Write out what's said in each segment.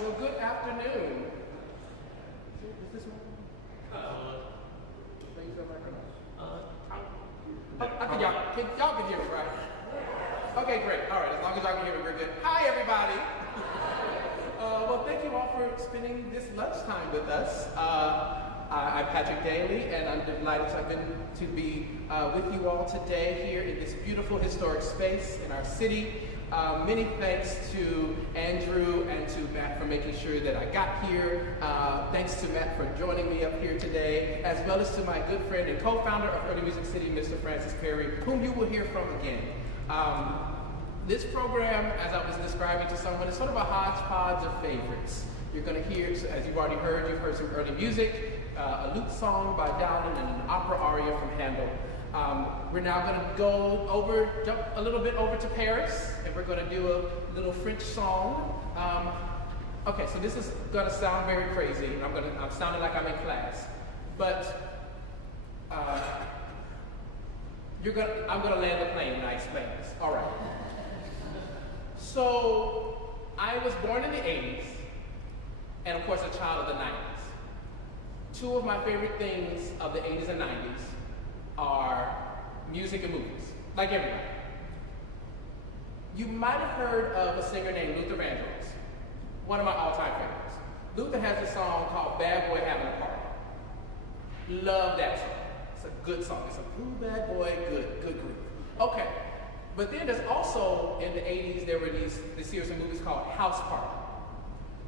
Well, good afternoon. Is this one? Y'all can hear me, right? Okay, great. All right, as long as y'all can hear me, we're good. Hi, everybody. Well, thank you all for spending this lunchtime with us. I'm Patrick Dailey, and I'm delighted to be with you all today here in this beautiful historic space in our city. Many thanks to Andrew and to Matt for making sure that I got here. Thanks to Matt for joining me up here today, as well as to my good friend and co-founder of Early Music City, Mr. Francis Perry, whom you will hear from again. This program, as I was describing to someone, is sort of a hodgepodge of favorites. You're going to hear, as you've already heard, you've heard some early music, a lute song by Dowden, and an opera aria from Handel. We're now going to jump a little bit over to Paris, and we're going to do a little French song. Okay, so this is going to sound very crazy, and I'm sounding like I'm in class, but I'm going to land the plane when I explain this. All right. So I was born in the 80s, and of course a child of the 90s. Two of my favorite things of the 80s and 90s are music and movies, like everybody. You might have heard of a singer named Luther Vandross, one of my all-time favorites. Luther has a song called Bad Boy Having a Party. Love that song. It's a good song. It's a blue bad boy, good group. Okay, but then there's also, in the 80s, there were this series of movies called House Party.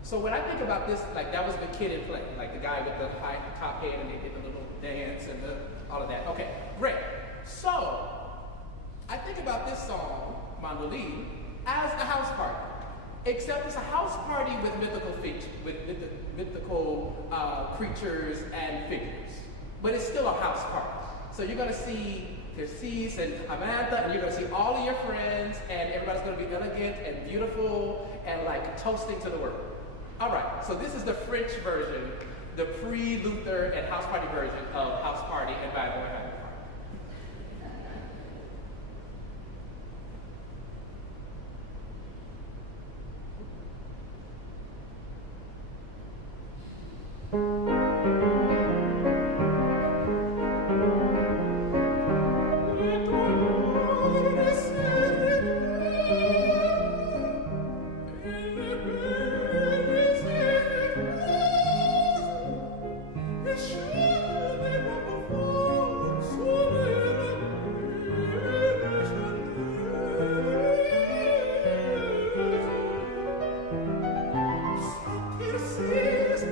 So when I think about this, like that was the kid in play, like the guy with the high top hat and they did the little dance and all of that. Okay, great. So I think about this song, Mandolin, as a house party, except it's a house party with mythical creatures and figures, but it's still a house party. So you're gonna see Tercis and Amantha, and you're gonna see all of your friends, and everybody's gonna be elegant and beautiful and like toasting to the world. All right, so this is the French version, the pre-Luther and house party version of House Party and Bad Boy Having a Party. Tercis,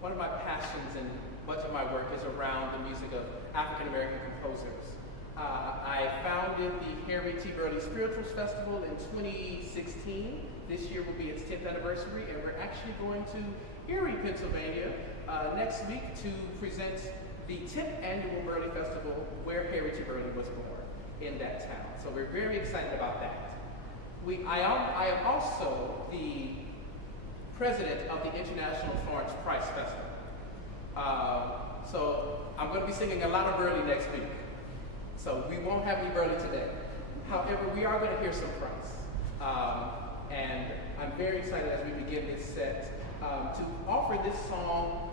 one of my passions and much of my work is around the music of African American composers. I founded the Harry T. Burley Spirituals Festival in 2016. This year will be its 10th anniversary, and we're actually going to Erie, Pennsylvania next week to present the 10th annual Burley Festival where Harry T. Burley was born in that town. So we're very excited about that. I am also the president of the International Florence Price Festival. So I'm going to be singing a lot of Burley next week. So we won't have any Burley today. However, we are going to hear some Price. And I'm very excited as we begin this set to offer this song,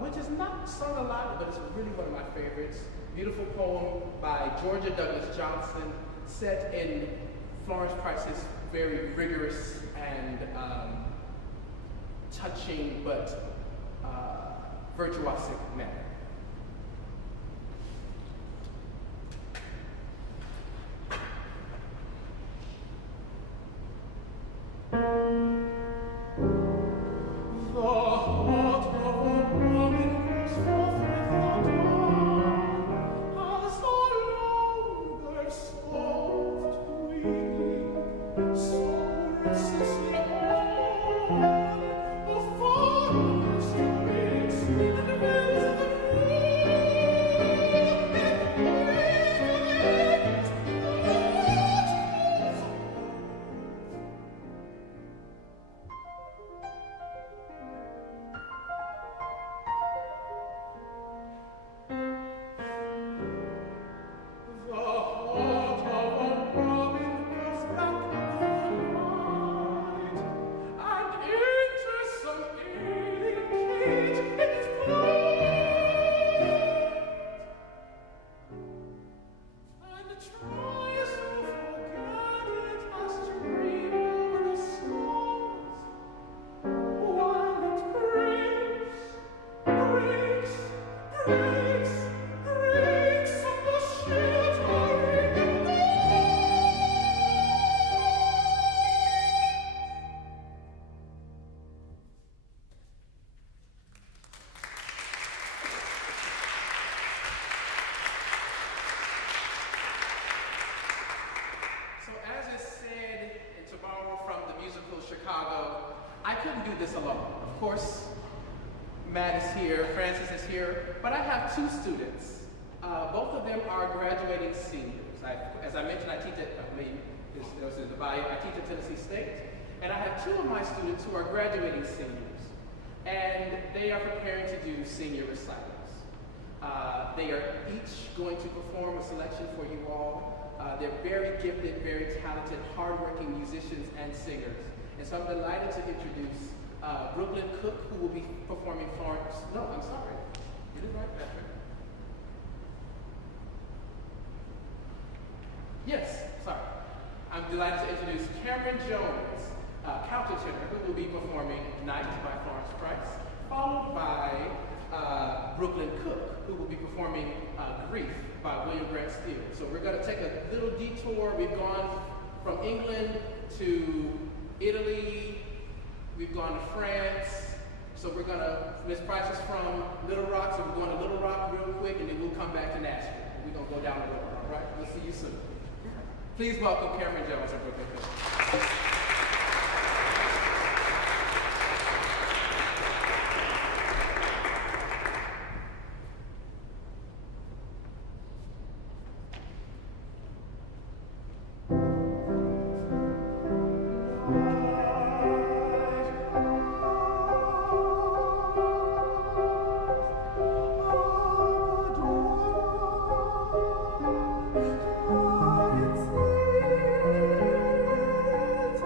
which is not sung a lot, but it's really one of my favorites. Beautiful poem by Georgia Douglas Johnson, set in Florence Price's very rigorous and touching but virtuosic manner. Of course, Matt is here, Francis is here, but I have two students. Both of them are graduating seniors. As I mentioned, I teach at, in the bio, I teach at Tennessee State, and I have two of my students who are graduating seniors, and they are preparing to do senior recitals. They are each going to perform a selection for you all. They're very gifted, very talented, hardworking musicians and singers. And so I'm delighted to introduce Brooklyn Cook, who will be performing Florence. No, I'm sorry. Get it right, Patrick. Yes, sorry. I'm delighted to introduce Cameron Jones, countertenor, who will be performing Night by Florence Price, followed by Brooklyn Cook, who will be performing Grief by William Grant Steele. So we're going to take a little detour. We've gone from England to Italy, we've gone to France, so we're going to, Miss Price is from Little Rock, so we're going to Little Rock real quick, and then we'll come back to Nashville. We're going to go down to Little Rock, all right? We'll see you soon. Please welcome Cameron Jones and Brooklyn Cook. It's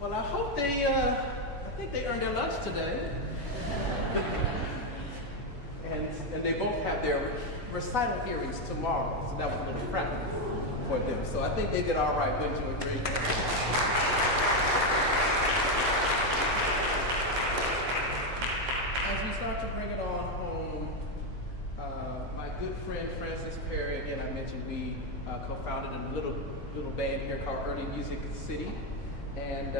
Well, I hope I think they earned their lunch today. and they both have their recital hearings tomorrow, so that was a little practice for them. So I think they did all right, wouldn't you agree? As we start to bring it on home, my good friend Francis Perry, again, I mentioned we co-founded a little band here called Early Music City. And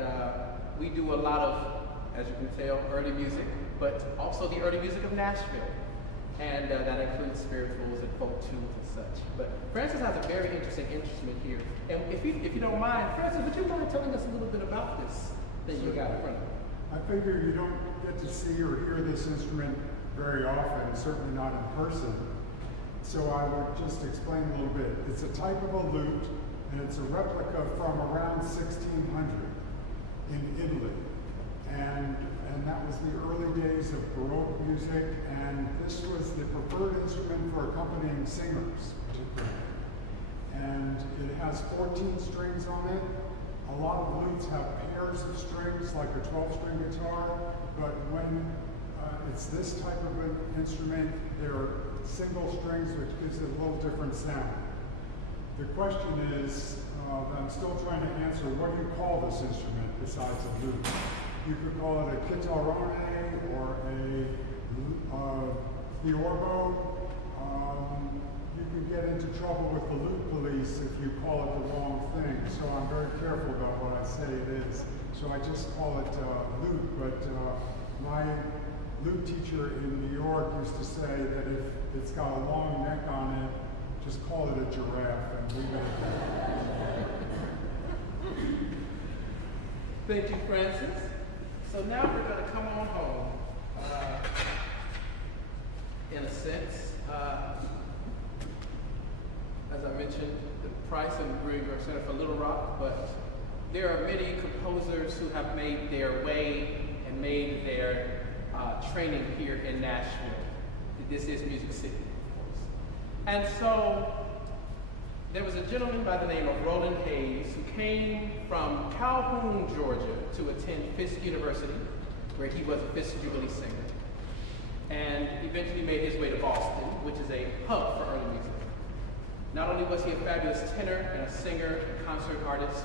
we do a lot of, as you can tell, early music, but also the early music of Nashville. And that includes spirituals and folk tunes and such. But Francis has a very interesting instrument here. And if you don't mind, Francis, would you mind telling us a little bit about this that you got in front of you? I figure you don't get to see or hear this instrument very often, certainly not in person. So I would just explain a little bit. It's a type of a lute, and it's a replica from around 1600 in Italy. And that was the early days of Baroque music, and this was the preferred instrument for accompanying singers, particularly. And it has 14 strings on it. A lot of lutes have pairs of strings, like a 12-string guitar, but when it's this type of an instrument, there are single strings, which gives it a little different sound. The question is, I'm still trying to answer, what do you call this instrument besides a lute? You could call it a chitarrone or a theorbo. You could get into trouble with the lute police if you call it the wrong thing. So I'm very careful about what I say it is. So I just call it lute, but my lute teacher in New York used to say that if it's got a long neck on it, just call it a giraffe and leave it at that. Thank you, Francis. So now we're going to come on home, in a sense. As I mentioned, the Price and Grigg are Center for Little Rock, but there are many composers who have made their way and made their training here in Nashville. This is Music City, of course. And so there was a gentleman by the name of Roland Hayes who came from Calhoun, Georgia to attend Fisk University, where he was a Fisk Jubilee singer, and eventually made his way to Boston, which is a hub for early music. Not only was he a fabulous tenor and a singer and concert artist,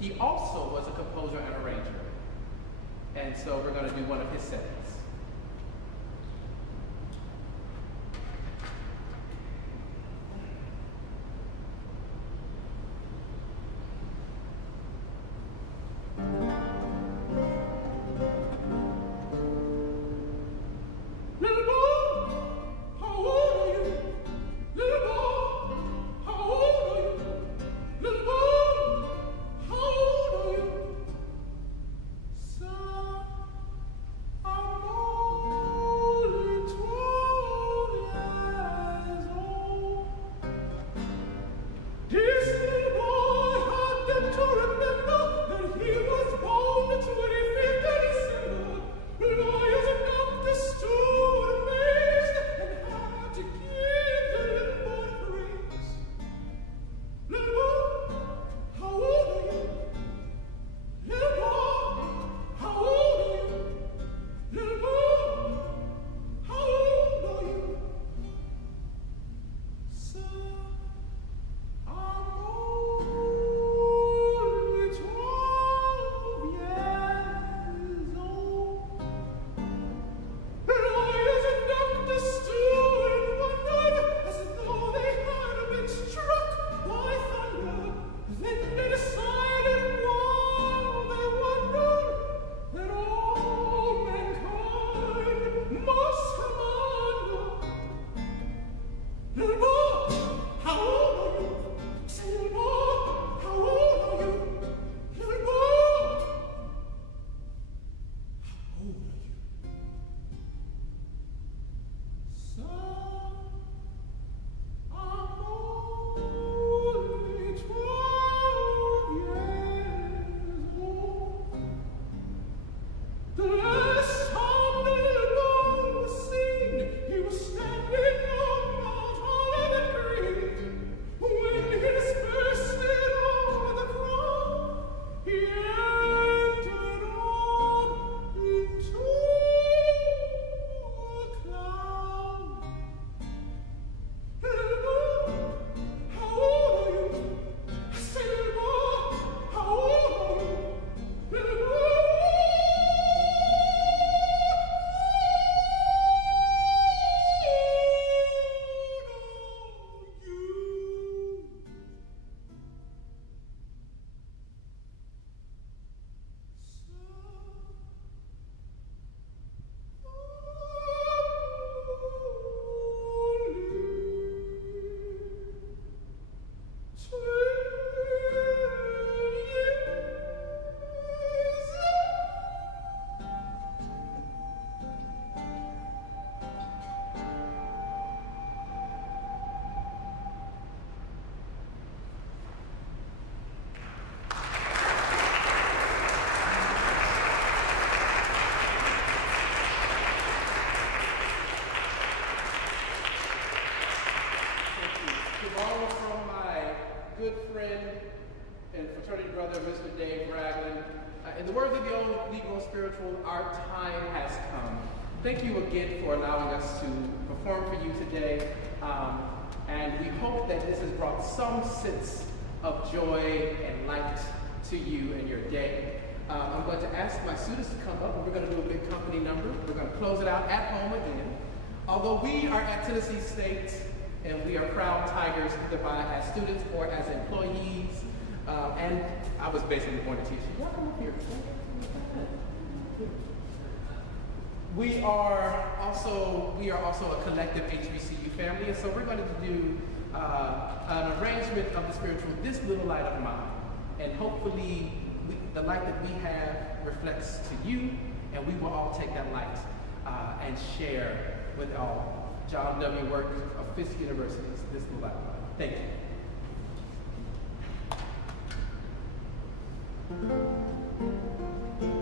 he also was a composer and arranger. And so we're going to do one of his settings. good friend and fraternity brother, Mr. Dave Ragland. In the words of the old Negro spiritual, our time has come. Thank you again for allowing us to perform for you today. And we hope that this has brought some sense of joy and light to you and your day. I'm going to ask my students to come up, and we're going to do a big company number. We're going to close it out at home again. Although we are at Tennessee State, and we are proud Tigers, either by as students or as employees. And I was basically born to teach. Y'all come up here. We are also a collective HBCU family, and so we're going to do an arrangement of the spiritual, This Little Light of Mine. And hopefully the light that we have reflects to you, and we will all take that light and share with all. John W. Work of Fisk University's This Little Light of Mine. Thank you.